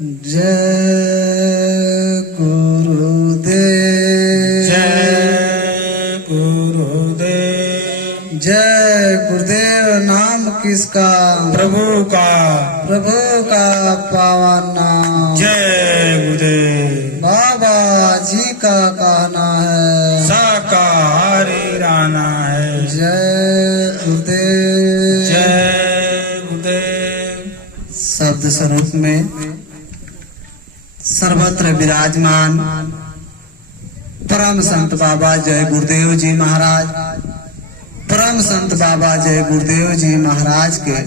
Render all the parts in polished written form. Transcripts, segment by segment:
जय गुरुदेव। जय गुरुदेव। जय गुरुदेव। नाम किसका? प्रभु का। प्रभु का पावन नाम। जय गुरुदेव। बाबा जी का कहना है शाकाहारी रहना है। जय गुरुदेव। जय गुरुदेव। शब्द स्वरूप में सर्वत्र विराजमान परम संत बाबा जय गुरुदेव जी महाराज, परम संत बाबा जय गुरुदेव जी महाराज के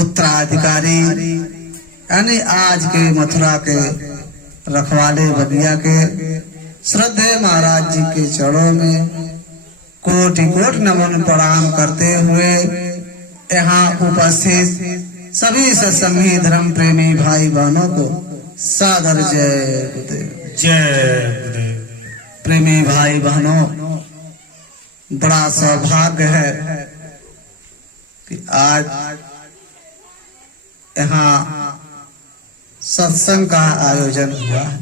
उत्तराधिकारी यानी आज के मथुरा के रखवाले बगिया के श्रद्धेय महाराज जी के चरणों में कोटि कोटि नमन प्रणाम करते हुए यहाँ उपस्थित सभी सत्संगी धर्म प्रेमी भाई बहनों को सादर जय गुरुदेव। जय गुरुदेव। प्रेमी भाई बहनों, बड़ा सौभाग्य है कि आज यहाँ सत्संग का आयोजन हुआ है।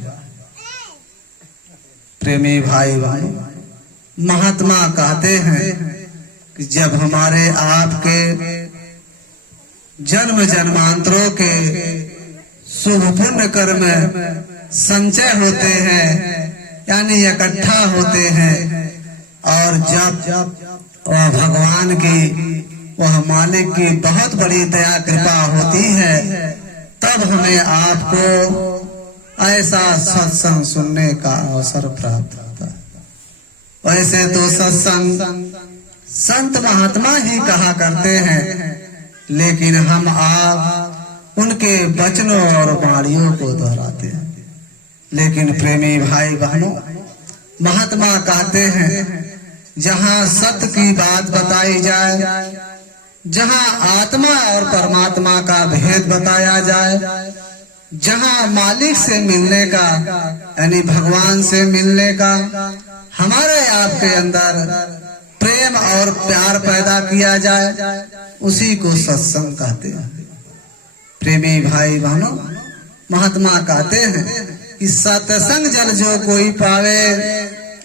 प्रेमी भाई बहनों, महात्मा कहते हैं कि जब हमारे आपके जन्म जन्मांतरों के शुभ पुण्य कर्म संचय होते हैं यानी इकट्ठा होते हैं और जब वह भगवान की वह मालिक की बहुत बड़ी दया कृपा होती है तब हमें आपको ऐसा सत्संग सुनने का अवसर प्राप्त होता है। वैसे तो सत्संग संत महात्मा ही कहा करते हैं, लेकिन हम आप उनके वचनों और वाणियों को दोहराते हैं। लेकिन प्रेमी भाई बहनों, महात्मा कहते हैं जहाँ सत्य की बात बताई जाए, जहाँ आत्मा और परमात्मा का भेद बताया जाए, जहाँ मालिक से मिलने का यानी भगवान से मिलने का हमारे आपके अंदर प्रेम और प्यार पैदा किया जाए, उसी को सत्संग कहते हैं। प्रेमी भाई बहनों, महात्मा कहते हैं कि सत्संग जल जो कोई पावे,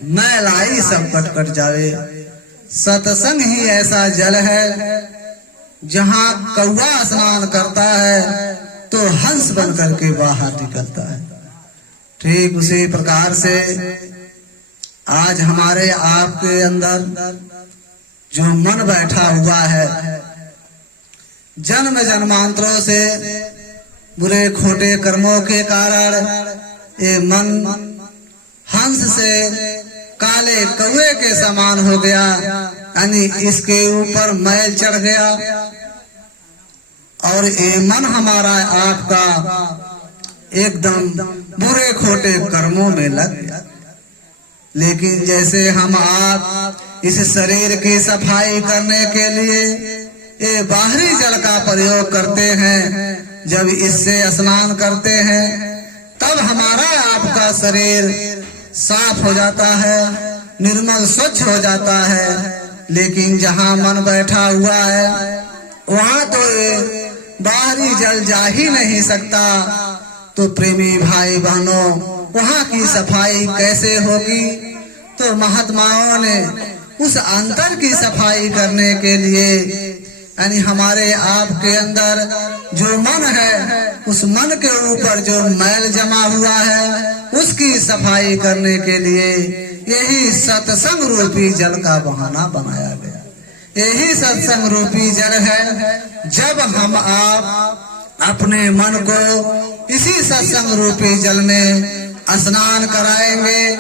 मैल आई सब कट कट जावे। सत्संग ही ऐसा जल है जहाँ कौवा स्नान करता है तो हंस बन करके बाहर निकलता है। ठीक उसी प्रकार से आज हमारे आपके अंदर जो मन बैठा हुआ है, जन्म जन्मांतरों से बुरे खोटे कर्मों के कारण ये मन हंस से काले कौवे के समान हो गया, यानी इसके ऊपर मैल चढ़ गया और ये मन हमारा आपका एकदम बुरे खोटे कर्मों में लग गया। लेकिन जैसे हम आप इस शरीर की सफाई करने के लिए ये बाहरी जल का प्रयोग करते हैं, जब इससे स्नान करते हैं तब हमारा आपका शरीर साफ हो जाता है, निर्मल स्वच्छ हो जाता है। लेकिन जहाँ मन बैठा हुआ है वहाँ तो ये बाहरी जल जा ही नहीं सकता। तो प्रेमी भाई बहनों, वहाँ की सफाई कैसे होगी? तो महात्माओं ने उस अंतर की सफाई करने के लिए यानी हमारे आपके अंदर जो मन है, उस मन के ऊपर जो मैल जमा हुआ है उसकी सफाई करने के लिए यही सत्संग रूपी जल का बहाना बनाया गया। यही सत्संग रूपी जल है। जब हम आप अपने मन को इसी सत्संग रूपी जल में स्नान कराएंगे,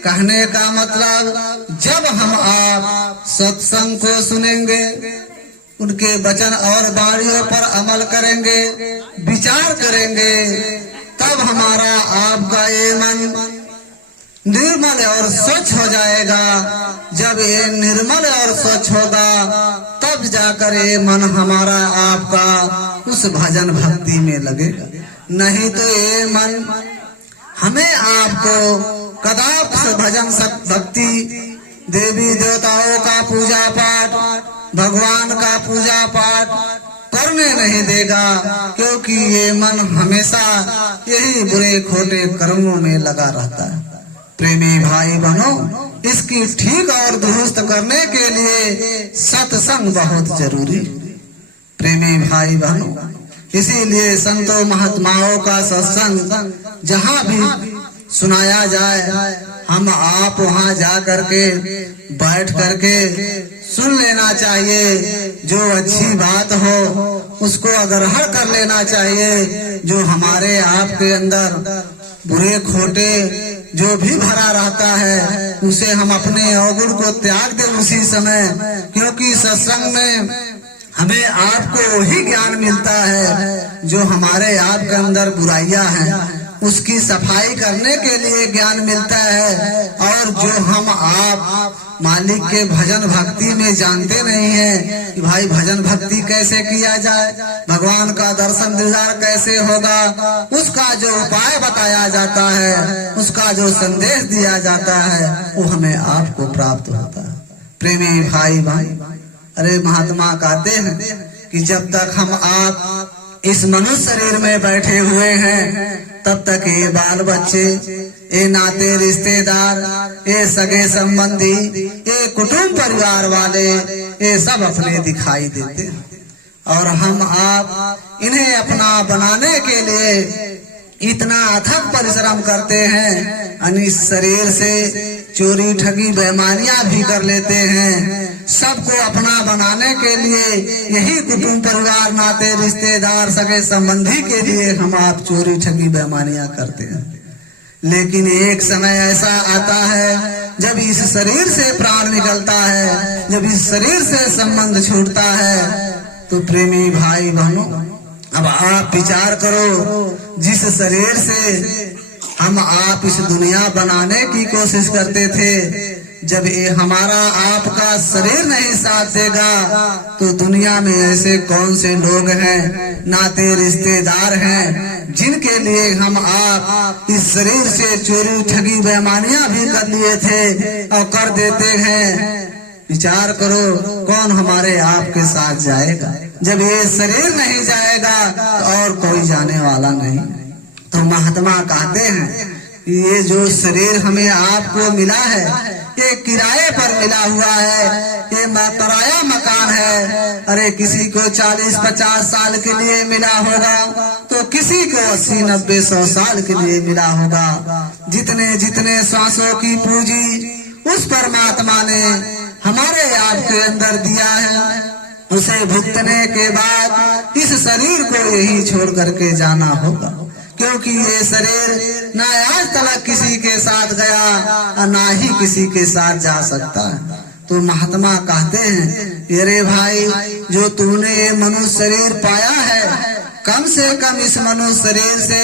कहने का मतलब जब हम आप सत्संग को सुनेंगे, उनके वचन और वाणियों पर अमल करेंगे, विचार करेंगे, तब हमारा आपका ये मन निर्मल और स्वच्छ हो जाएगा। जब ये निर्मल और स्वच्छ होगा तब जाकर ये मन हमारा आपका उस भजन भक्ति में लगेगा। नहीं तो ये मन हमें आपको कदापि भजन भक्ति, देवी देवताओं का पूजा पाठ, भगवान का पूजा पाठ, करने नहीं देगा, क्योंकि ये मन हमेशा यही बुरे खोटे कर्मों में लगा रहता है। प्रेमी भाई बहनों, इसकी ठीक और दुरुस्त करने के लिए सत्संग बहुत जरूरी। प्रेमी भाई बहनों, इसीलिए संतों महात्माओं का सत्संग जहाँ भी सुनाया जाए, हम आप वहाँ जा करके बैठ करके सुन लेना चाहिए। जो अच्छी बात हो उसको ग्रहण कर लेना चाहिए। जो हमारे आपके अंदर बुरे खोटे जो भी भरा रहता है, उसे हम अपने अवगुण को त्याग दें उसी समय, क्योंकि सत्संग में हमें आपको वही ज्ञान मिलता है जो हमारे आप के अंदर बुराइयां हैं, उसकी सफाई करने के लिए ज्ञान मिलता है। और जो हम आप मालिक के भजन भक्ति में जानते नहीं है कि भाई भजन भक्ति कैसे किया जाए, भगवान का दर्शन दीदार कैसे होगा, उसका जो उपाय बताया जाता है, उसका जो संदेश दिया जाता है, वो हमें आपको प्राप्त होता है। प्रेमी भाई भाई, अरे महात्मा कहते हैं कि जब तक हम आप इस मनुष्य शरीर में बैठे हुए हैं, तब तक ये बाल बच्चे, ये नाते रिश्तेदार, ये सगे संबंधी, ये कुटुंब परिवार वाले, ये सब अपने दिखाई देते हैं। और हम आप इन्हें अपना बनाने के लिए इतना अथक परिश्रम करते हैं, इस शरीर से चोरी ठगी बेईमानियां भी कर लेते हैं। सबको अपना बनाने के लिए यही कुटुंब परिवार नाते रिश्तेदार सगे संबंधी के लिए हम आप चोरी ठगी बेईमानियां करते हैं। लेकिन एक समय ऐसा आता है जब इस शरीर से प्राण निकलता है, जब इस शरीर से संबंध छूटता है, तो प्रेमी भाई बहनों, अब आप विचार करो, जिस शरीर से हम आप इस दुनिया बनाने की कोशिश करते थे, जब ये हमारा आपका शरीर नहीं साथ देगा, तो दुनिया में ऐसे कौन से लोग हैं, नाते रिश्तेदार हैं, जिनके लिए हम आप इस शरीर से चोरी ठगी बेईमानियां भी कर लिए थे और कर देते हैं। विचार करो, कौन हमारे आपके साथ जाएगा? जब ये शरीर नहीं जाएगा तो और कोई जाने वाला नहीं। तो महात्मा कहते हैं कि ये जो शरीर हमें आपको मिला है, ये किराए पर मिला हुआ है, ये किराया मकान है। अरे किसी को 40-50 साल के लिए मिला होगा, तो किसी को 80-90-100 साल के लिए मिला होगा। जितने जितने श्वासों की पूंजी उस परमात्मा ने हमारे आपके अंदर दिया है, उसे भुगतने के बाद इस शरीर को यही छोड़ करके जाना होगा, क्योंकि ये शरीर ना आज तक किसी के साथ गया और ना ही किसी के साथ जा सकता है। तो महात्मा कहते हैं, अरे भाई, जो तूने ये मनुष्य शरीर पाया है, कम से कम इस मनुष्य शरीर से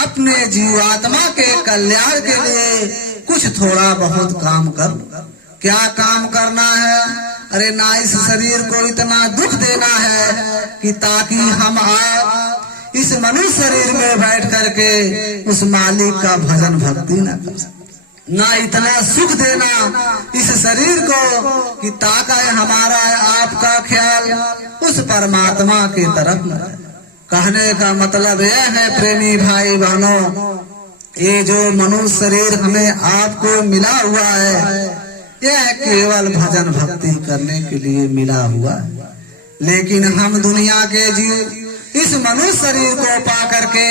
अपने जीवात्मा के कल्याण के लिए कुछ थोड़ा बहुत काम कर। क्या काम करना है? अरे ना इस शरीर को इतना दुख देना है कि ताकि हम आप इस मनुष्य शरीर में बैठ करके उस मालिक का भजन भक्ति न कर सके, ना इतना सुख देना इस शरीर को कि ताकि हमारा आपका ख्याल उस परमात्मा की तरफ न रहे। कहने का मतलब यह है प्रेमी भाई बहनों, ये जो मनुष्य शरीर हमें आपको मिला हुआ है, यह केवल भजन भक्ति करने के लिए मिला हुआ है। लेकिन हम दुनिया के जीव इस मनुष्य शरीर को पा करके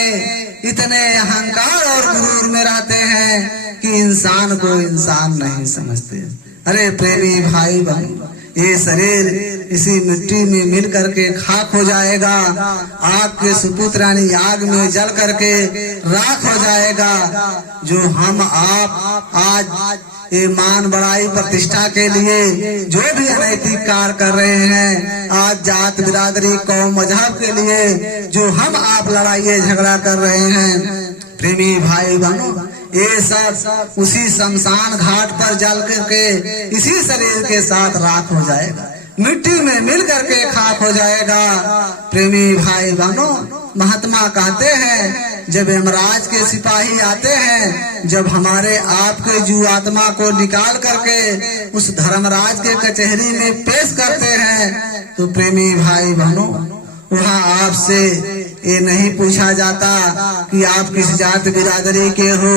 इतने अहंकार और गुरूर में रहते हैं कि इंसान को इंसान नहीं समझते। अरे प्रेमी भाई बहन, ये शरीर इसी मिट्टी में मिल करके खाक हो जाएगा, आग के सुपुत्र यानी आग में जल करके राख हो जाएगा। जो हम आप आज ये मान बड़ाई प्रतिष्ठा के लिए जो भी अनैतिक कार्य कर रहे हैं, आज जात बिरादरी कौम मजहब के लिए जो हम आप लड़ाई झगड़ा कर रहे हैं, प्रेमी भाई बहनों, ये सब उसी शमशान घाट पर जल करके इसी शरीर के साथ राख हो जाएगा, मिट्टी में मिल करके खाक हो जाएगा। प्रेमी भाई बहनों, महात्मा कहते हैं, जब यमराज के सिपाही आते हैं, जब हमारे आपके जीवात्मा को निकाल करके उस धर्मराज के कचहरी में पेश करते हैं, तो प्रेमी भाई बहनों, वहाँ आपसे ये नहीं पूछा जाता कि आप किस जात बिरादरी के हो,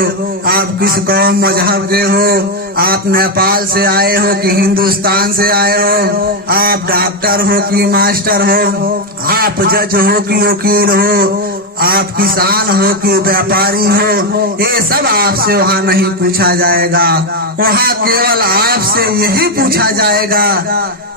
आप किस कौम मजहब के हो, आप नेपाल से आए हो कि हिंदुस्तान से आए हो, आप डॉक्टर हो कि मास्टर हो, आप जज हो कि वकील हो, आप किसान हो कि व्यापारी हो, ये सब आपसे वहाँ नहीं पूछा जाएगा। वहाँ केवल आपसे यही पूछा जाएगा,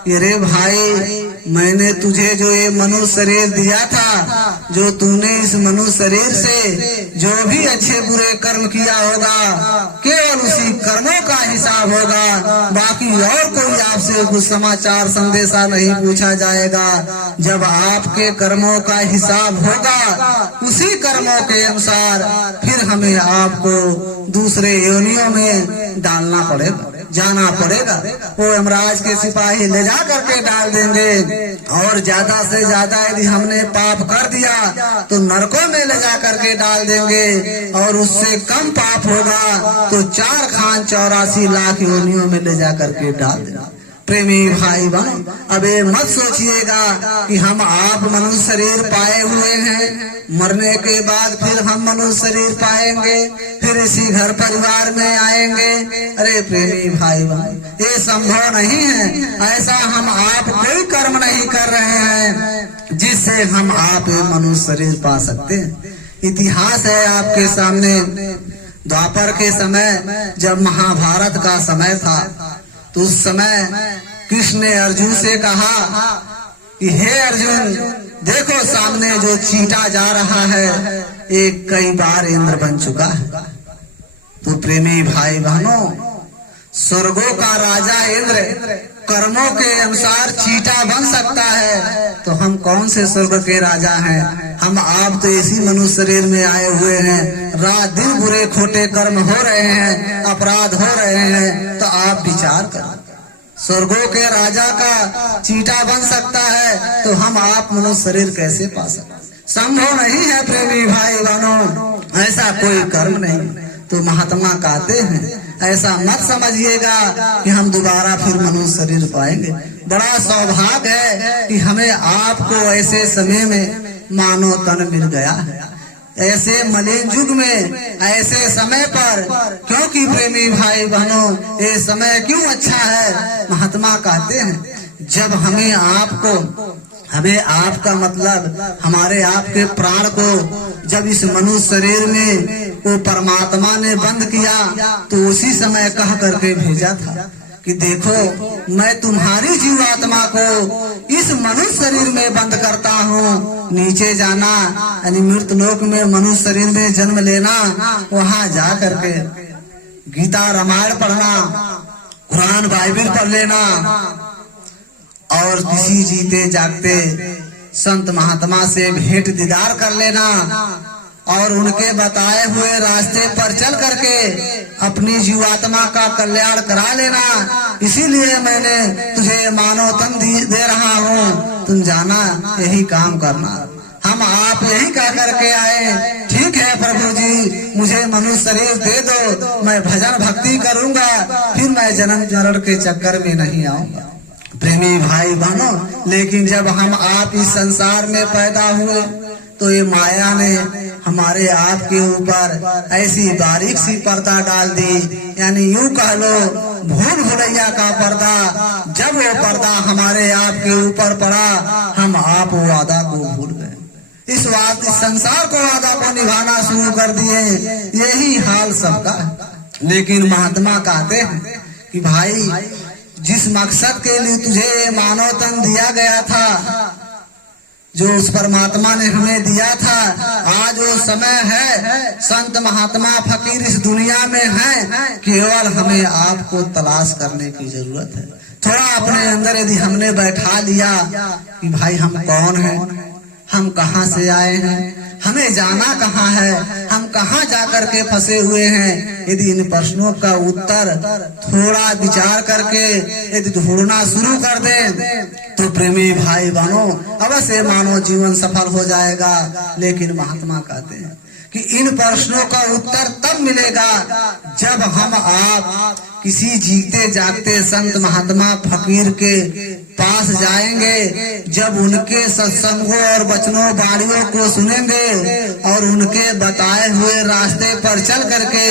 अरे भाई मैंने तुझे जो ये मनुष्य शरीर दिया था, जो तूने इस मनुष्य शरीर से जो भी अच्छे बुरे कर्म किया होगा, केवल उसी कर्मों का हिसाब होगा, बाकी और कोई आपसे कुछ समाचार संदेशा नहीं पूछा जाएगा। जब आपके कर्मों का हिसाब होगा, उसी कर्मों के अनुसार फिर हमें आपको दूसरे योनियों में डालना पड़ेगा, जाना पड़ेगा। वो यमराज के सिपाही ले जा करके डाल देंगे, और ज्यादा से ज्यादा यदि हमने पाप कर दिया तो नरकों में ले जा करके डाल देंगे, और उससे कम पाप होगा तो 4 खान 84 लाख योनियों में ले जा करके डाल देंगे। प्रेमी भाई बहन, अब ये मत सोचिएगा कि हम आप मनुष्य शरीर पाए हुए हैं, मरने के बाद फिर हम मनुष्य शरीर पाएंगे, फिर इसी घर परिवार में आएंगे। अरे प्रेमी भाई बहन, ये संभव नहीं है। ऐसा हम आप कोई कर्म नहीं कर रहे हैं जिससे हम आप मनुष्य शरीर पा सकते हैं। इतिहास है आपके सामने। द्वापर के समय जब महाभारत का समय था, तो उस समय कृष्ण ने अर्जुन से कहा कि हे अर्जुन, देखो सामने जो चींटा जा रहा है, एक कई बार इंद्र बन चुका है। तो प्रेमी भाई बहनों, स्वर्गों का राजा इंद्र कर्मों के अनुसार चींटा बन सकता है, तो हम कौन से स्वर्ग के राजा हैं? हम आप तो इसी मनुष्य शरीर में आए हुए हैं, रात दिन बुरे खोटे कर्म हो रहे हैं, अपराध हो रहे हैं। तो आप विचार करें, स्वर्गों के राजा का चींटा बन सकता है, तो हम आप मनुष्य शरीर कैसे पा सकते? संभव नहीं है प्रेमी भाई बहनों, ऐसा कोई कर्म नहीं। तो महात्मा कहते हैं, ऐसा मत समझिएगा कि हम दोबारा फिर मनुष्य शरीर पाएंगे। बड़ा सौभाग्य है कि हमें आपको ऐसे समय में मानव तन मिल गया है, ऐसे मलिन युग में, ऐसे समय पर। क्योंकि प्रेमी भाई बहनों, ये समय क्यों अच्छा है? महात्मा कहते हैं, जब हमें आपका मतलब हमारे आपके प्राण को जब इस मनुष्य शरीर में वो परमात्मा ने बंद किया, तो उसी समय कह करके भेजा था कि देखो मैं तुम्हारी जीवात्मा को इस मनुष्य शरीर में बंद करता हूँ, नीचे जाना यानी मृत लोक में मनुष्य शरीर में जन्म लेना, वहाँ जा करके गीता रामायण पढ़ना, कुरान बाइबल पढ़ लेना, और किसी जीते जागते संत महात्मा से भेंट दीदार कर लेना, और उनके बताए हुए रास्ते पर चल करके अपनी जीवात्मा का कल्याण करा लेना। इसीलिए मैंने तुझे मानव तन दे रहा हूँ, तुम जाना यही काम करना। हम आप यही कह करके आए, ठीक है प्रभु जी, मुझे मनुष्य शरीर दे दो, मैं भजन भक्ति करूंगा, फिर मैं जन्म जन्म के चक्कर में नहीं आऊंगा। प्रेमी भाई बहनों, लेकिन जब हम आप इस संसार में पैदा हुए, तो ये माया ने हमारे आप के ऊपर ऐसी बारीक सी पर्दा डाल दी, यानी यूं कह लो भूल भुलैया का पर्दा। जब वो पर्दा हमारे आप के ऊपर पड़ा, हम आप वादा को भूल गए, इस संसार को वादा को निभाना शुरू कर दिए। यही हाल सबका है। लेकिन महात्मा कहते हैं कि भाई, जिस मकसद के लिए तुझे मानव तन दिया गया था, जो उस परमात्मा ने हमें दिया था, आज वो समय है, संत महात्मा फकीर इस दुनिया में हैं, केवल हमें आपको तलाश करने की जरूरत है। थोड़ा अपने अंदर यदि हमने बैठा लिया कि भाई हम कौन हैं, हम कहाँ से आए हैं, हमें जाना कहाँ है, हम कहाँ जाकर के फंसे हुए हैं, यदि इन प्रश्नों का उत्तर थोड़ा विचार करके यदि ढूंढना शुरू कर दें, तो प्रेमी भाई बहनों, अवश्य मानव जीवन सफल हो जाएगा। लेकिन महात्मा कहते हैं कि इन प्रश्नों का उत्तर तब मिलेगा जब हम आप किसी जीते जागते संत महात्मा फकीर के पास जाएंगे, जब उनके सत्संगों और वचनों वाणियों को सुनेंगे और उनके बताए हुए रास्ते पर चल करके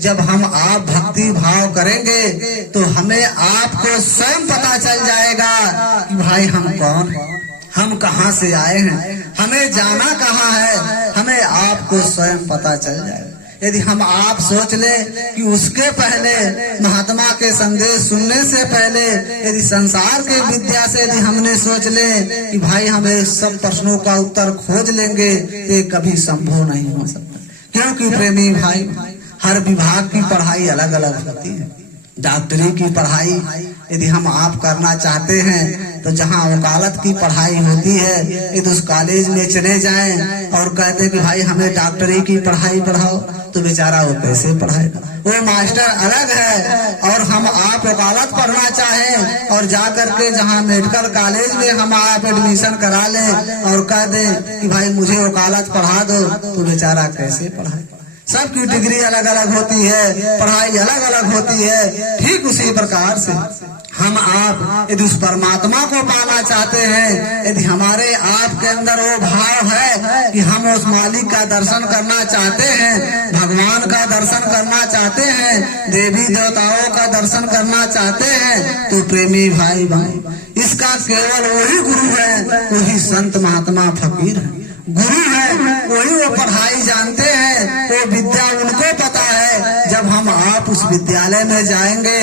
जब हम आप भक्ति भाव करेंगे तो हमें आपको स्वयं पता चल जाएगा कि भाई हम कौन हैं, हम कहाँ से आए हैं, हमें जाना कहाँ है, हमें आपको स्वयं पता चल जाएगा। यदि हम आप सोच ले कि उसके पहले महात्मा के संदेश सुनने से पहले यदि संसार के विद्या से यदि हमने सोच ले कि भाई हमें सब प्रश्नों का उत्तर खोज लेंगे तो ये कभी संभव नहीं हो सकता। क्योंकि प्रेमी भाई हर विभाग की पढ़ाई अलग अलग होती है। डॉक्टरी की पढ़ाई यदि हम आप करना चाहते हैं तो जहाँ वकालत की पढ़ाई होती है यदि उस कॉलेज में चले जाएं और कहते कि भाई हमें डॉक्टरी की पढ़ाई पढ़ाओ तो बेचारा वो कैसे पढ़ाएगा, वो मास्टर अलग है। और हम आप वकालत पढ़ना चाहें और जा करके जहाँ मेडिकल कॉलेज में हम आप एडमिशन करा लें और कह दें कि भाई मुझे वकालत पढ़ा दो तो बेचारा कैसे पढ़ाएगा। सबकी डिग्री अलग अलग होती है, पढ़ाई अलग अलग होती है। ठीक उसी प्रकार से हम आप यदि उस परमात्मा को पाना चाहते हैं, यदि हमारे आप के अंदर वो भाव है कि हम उस मालिक का दर्शन करना चाहते हैं, भगवान का दर्शन करना चाहते हैं, देवी देवताओं का दर्शन करना चाहते हैं, तो प्रेमी भाई भाई इसका केवल वही गुरु है, वही संत महात्मा फकीर है। गुरु है वही वो पढ़ाई जानते हैं, वो विद्या उनको पता है। जब हम आप उस विद्यालय में जाएंगे,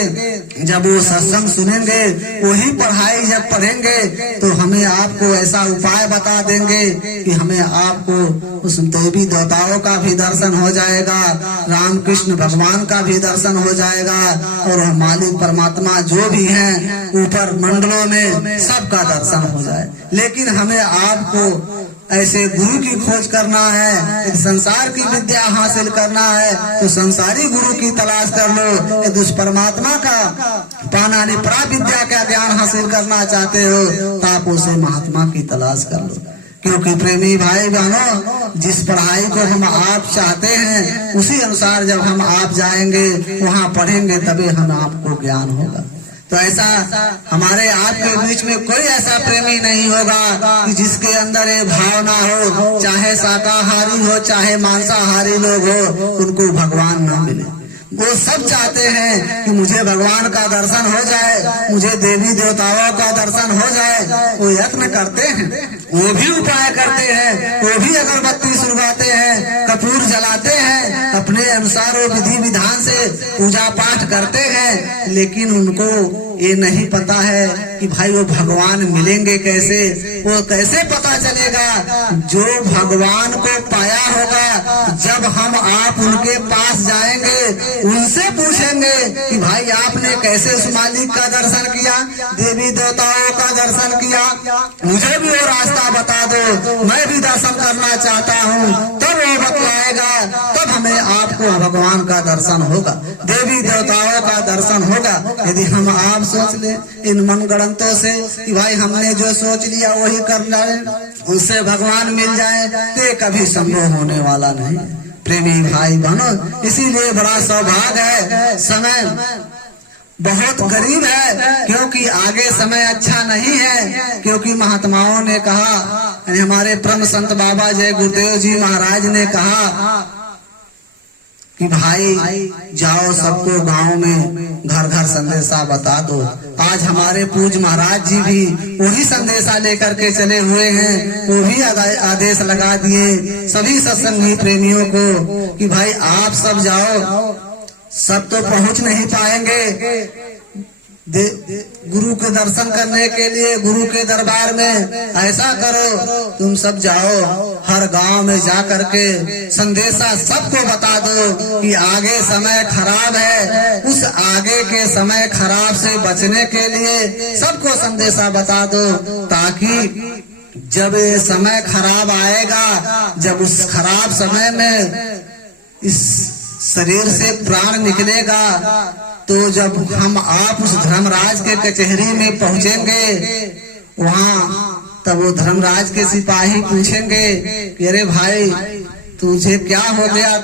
जब वो सत्संग सुनेंगे, वही पढ़ाई जब पढ़ेंगे तो हमें आपको ऐसा उपाय बता देंगे कि हमें आपको उस देवी देवताओं का भी दर्शन हो जाएगा, राम कृष्ण भगवान का भी दर्शन हो जाएगा और मालिक परमात्मा जो भी हैं ऊपर मंडलों में सबका दर्शन हो जाए। लेकिन हमें आपको ऐसे गुरु की खोज करना है, यदि संसार की विद्या हासिल करना है तो संसारी गुरु की तलाश कर लो। यदि उस परमात्मा का पाना नहीं परा विद्या का ज्ञान हासिल करना चाहते हो तो आप उसे महात्मा की तलाश कर लो। क्योंकि प्रेमी भाई बहनों जिस पढ़ाई को हम आप चाहते हैं उसी अनुसार जब हम आप जाएंगे वहाँ पढ़ेंगे तभी हम आपको ज्ञान होगा। तो ऐसा हमारे आपके बीच में कोई ऐसा प्रेमी नहीं होगा कि जिसके अंदर ये भावना हो, चाहे शाकाहारी हो चाहे मांसाहारी लोग हो, उनको भगवान ना मिले। वो सब चाहते हैं कि मुझे भगवान का दर्शन हो जाए, मुझे देवी देवताओं का दर्शन हो जाए। वो यत्न करते हैं, वो भी उपाय करते हैं, वो भी अगरबत्ती सुलगाते हैं, कपूर जलाते हैं, अपने अनुसार वो विधि विधान से पूजा पाठ करते हैं। लेकिन उनको ये नहीं पता है कि भाई वो भगवान मिलेंगे कैसे, वो कैसे पता चलेगा। जो भगवान को पाया होगा जब हम आप उनके पास जाएंगे उनसे पूछेंगे कि भाई आपने कैसे उस मालिक का दर्शन किया, देवी देवताओं का दर्शन किया, मुझे भी वो रास्ता बता दो, मैं भी दर्शन करना चाहता हूँ। तब वो बतलाएगा, तब हमें आपको भगवान का दर्शन होगा, देवी देवताओं का दर्शन होगा। यदि हम आप सोच ले इन मनगढ़ंतों से कि भाई हमने जो सोच लिया वही करना है, उससे भगवान मिल जाए, तो कभी संभव होने वाला नहीं। प्रेमी भाई बहनों इसीलिए बड़ा सौभाग्य है, समय बहुत करीब है, क्योंकि आगे समय अच्छा नहीं है। क्योंकि महात्माओं ने कहा, हमारे परम संत बाबा जय गुरुदेव जी महाराज ने कहा कि भाई जाओ सबको गांव में घर घर संदेशा बता दो। आज हमारे पूज्य महाराज जी भी वही संदेशा लेकर के चले हुए हैं, वो भी आदेश लगा दिए सभी सत्संगी प्रेमियों को कि भाई आप सब जाओ। सब तो पहुंच नहीं पाएंगे गुरु के दर्शन करने के लिए गुरु के दरबार में। ऐसा करो तुम सब जाओ, हर गांव में जा करके संदेशा सबको बता दो कि आगे समय खराब है, उस आगे के समय खराब से बचने के लिए सबको संदेशा बता दो, ताकि जब ये समय खराब आएगा, जब उस खराब समय में इस शरीर से प्राण निकलेगा, तो जब हम आप उस धर्मराज के कचहरी में पहुंचेंगे वहाँ, तब वो धर्मराज के सिपाही पूछेंगे कि अरे भाई तुझे क्या हो गया,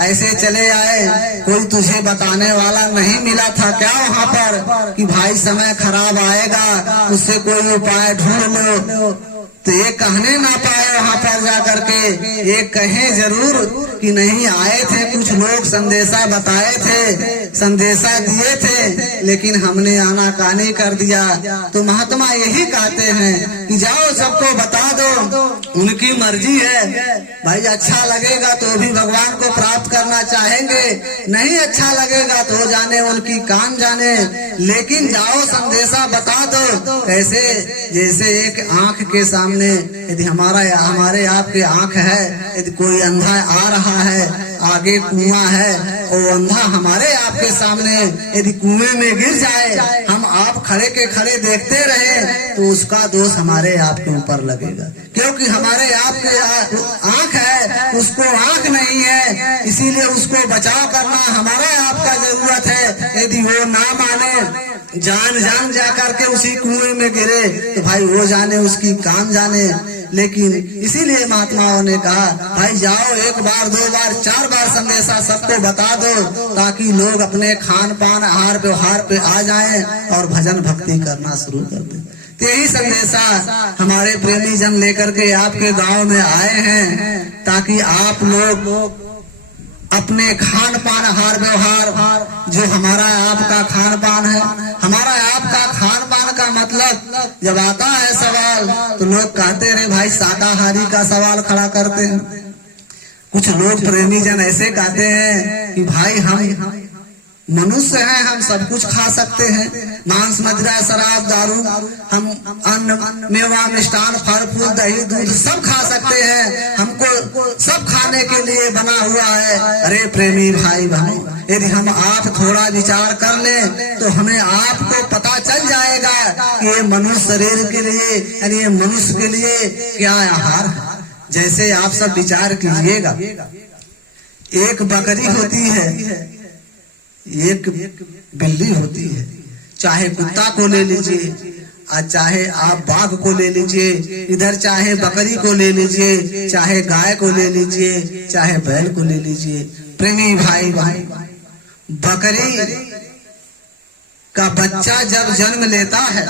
ऐसे चले आए, कोई तुझे बताने वाला नहीं मिला था क्या वहाँ पर कि भाई समय खराब आएगा, उससे कोई उपाय ढूंढ लो। तो ये कहने ना पाए वहाँ पर जा करके, ये कहे जरूर कि नहीं आए थे कुछ लोग, संदेशा बताए थे, संदेशा दिए थे, लेकिन हमने आनाकानी कर दिया। तो महात्मा यही कहते हैं कि जाओ सबको बता दो, उनकी मर्जी है भाई। अच्छा लगेगा तो भी भगवान को प्राप्त करना चाहेंगे, नहीं अच्छा लगेगा तो जाने उनकी कान जाने, लेकिन जाओ संदेशा बता दो। कैसे? जैसे एक आंख के सामने यदि हमारे आपके आंख है, यदि कोई अंधा आ रहा है, आगे कुआं है, वो अंधा हमारे आपके सामने यदि कुएं में गिर जाए, हम आप खड़े के खड़े देखते रहे तो उसका दोष हमारे आपके ऊपर लगेगा, क्योंकि हमारे आपके आंख है, उसको आंख नहीं है, इसीलिए उसको बचाव करना हमारा आपका जरूरत है। यदि वो ना माने, जान जा करके उसी कुएं में गिरे तो भाई वो जाने, उसकी कान जाने। लेकिन इसीलिए महात्माओं ने कहा भाई जाओ, एक बार, दो बार, चार बार संदेशा सबको बता दो, ताकि लोग अपने खान पान, आहार व्यवहार पे आ जाएं और भजन भक्ति करना शुरू कर दें। यही संदेशा हमारे प्रेमी जन लेकर के आपके गांव में आए हैं, ताकि आप लोग अपने खान पान, आहार व्यवहार, जो हमारा आपका खान पान है, हमारा आपका खान पान का मतलब जब आता है सवाल तो लोग कहते रहे भाई शाकाहारी का सवाल खड़ा करते हैं। कुछ लोग प्रेमी जन ऐसे कहते हैं कि भाई हम मनुष्य हैं, हम सब कुछ खा सकते हैं, मांस, मदिरा, शराब, दारू, हम अन्न, मेवा, मिष्ठान, फल फूल, दही, दूध सब खा सकते हैं, हमको सब खाने के लिए बना हुआ है। अरे प्रेमी भाई बहनों, यदि हम आप थोड़ा विचार कर लें तो हमें आपको पता चल जाएगा कि ये मनुष्य शरीर के लिए, यानी ये मनुष्य के लिए क्या आहार है। जैसे आप सब विचार कीजिएगा, एक बकरी होती है, एक बिल्ली होती है, चाहे कुत्ता को ले लीजिए, और चाहे आप बाघ को ले लीजिए, इधर चाहे बकरी को ले लीजिए, चाहे गाय को ले लीजिए, चाहे बैल को ले लीजिए। प्रेमी भाई भाई, बकरी का बच्चा जब जन्म लेता है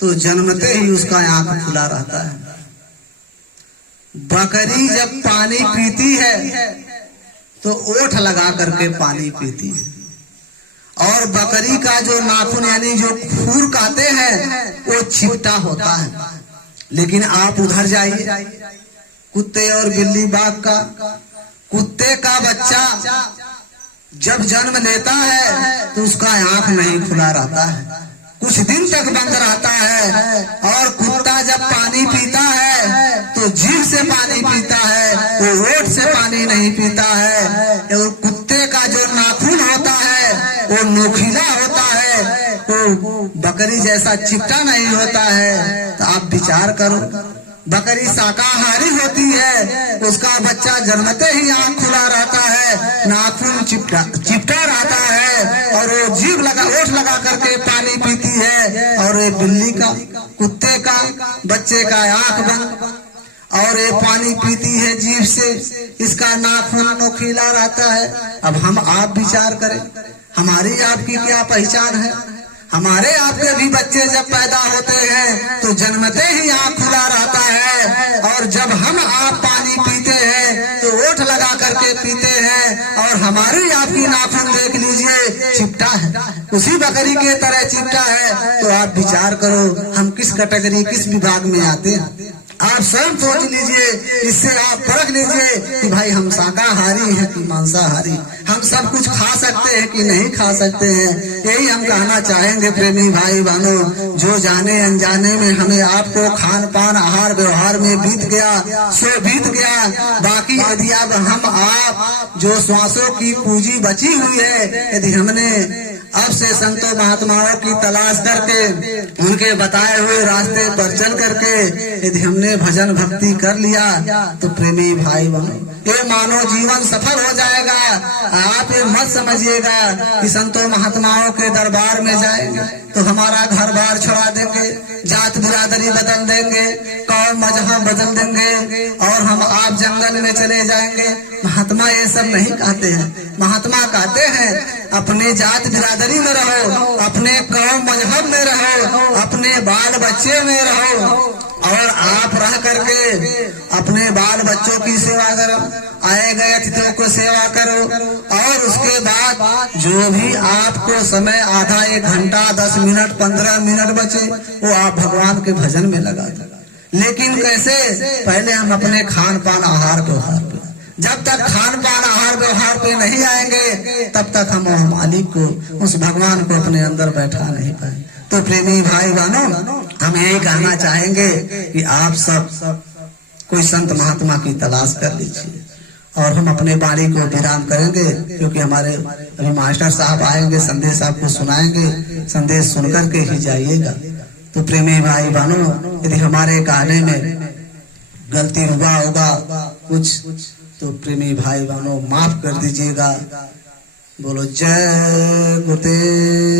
तो जन्मते ही उसका आंख खुला रहता है। बकरी जब पानी पीती है तो ओठ लगा करके पानी पीती है, और बकरी का जो नाखून यानी जो खूर कहते हैं वो छिपटा होता है। लेकिन आप उधर जाइए, कुत्ते और बिल्ली, बाघ का, कुत्ते का बच्चा जब जन्म लेता है तो उसका आंख नहीं खुला रहता है, कुछ दिन तक बंद रहता है। और कुत्ता जब पानी पीता है तो जीभ से पानी पीता है, वो ओठ से पानी नहीं पीता है। और कुत्ते का जो नाखून होता है वो नोखीला होता है, वो बकरी जैसा चिपटा नहीं होता है। तो आप विचार करो, बकरी शाकाहारी होती है, उसका बच्चा जन्मते ही आंख खुला रहता है, नाखून चिपटा रहता है, और वो जीभ लगा, ओठ लगा करके पानी पीती है। और ये बिल्ली का, कुत्ते का बच्चे का आंख बंद, और ये पानी पीती है जीभ से, इसका नाखून नोखीला रहता है। अब हम आप विचार करें, हमारी आपकी क्या पहचान है? हमारे आपके भी बच्चे जब पैदा होते हैं तो जन्मते ही आंख खुला रहता है, और जब हम आप पानी पीते हैं तो ओठ लगा करके पीते हैं, और हमारी आपकी नाखून देख लीजिए चिपटा है, उसी बकरी के तरह चिपटा है। तो आप विचार करो हम किस कैटेगरी, किस विभाग में आते हैं? आप स्वयं सोच लीजिए, इससे आप परख लीजिए कि भाई हम शाकाहारी हैं कि मांसाहारी, हम सब कुछ खा सकते हैं कि नहीं खा सकते हैं। यही हम कहना चाहेंगे प्रेमी भाई बहनों, जो जाने अनजाने में हमें आपको खान पान, आहार व्यवहार में बीत गया सो बीत गया। बाकी यदि अब हम आप जो श्वासों की पूंजी बची हुई है, यदि हमने अब से संतों महात्माओं की तलाश करके, उनके बताए हुए रास्ते पर चल करके यदि हमने भजन भक्ति कर लिया तो प्रेमी भाई बहनों, ये मानव जीवन सफल हो जाएगा। आप ये मत समझिएगा कि संतों महात्माओं के दरबार में जाएंगे तो हमारा घर बार छुड़ा देंगे, जात बिरादरी बदल देंगे, कौम मजहब बदल देंगे और हम आप जंगल में चले जाएंगे। महात्मा ये सब नहीं कहते हैं। महात्मा कहते हैं अपने जात बिरादरी में रहो, अपने कौम मजहब में रहो, अपने बाल बच्चे में रहो और आप रह करके अपने बाल बच्चों की सेवा करो, आए गए अतिथियों को सेवा करो और उसके बाद जो भी आपको समय आधा 1 घंटा 10 मिनट 15 मिनट बचे वो आप भगवान के भजन में लगा दो। लेकिन कैसे? पहले हम अपने खान पान आहार व्यवहार पे, जब तक खान पान आहार व्यवहार पे नहीं आएंगे तब तक हम मालिक को, उस भगवान को अपने अंदर बैठा नहीं पाएंगे। तो प्रेमी भाई बहनों, हम यही कहना चाहेंगे कि आप सब कोई संत महात्मा की तलाश कर लीजिए और हम अपने वाणी को विराम करेंगे, क्योंकि हमारे अभी मास्टर साहब आएंगे, संदेश आपको सुनाएंगे, संदेश सुनकर के ही जाइएगा। तो प्रेमी भाई बहनों, यदि हमारे कहने में गलती हुआ होगा कुछ तो प्रेमी भाई बहनों माफ कर दीजिएगा। बोलो जय गुरुदेव।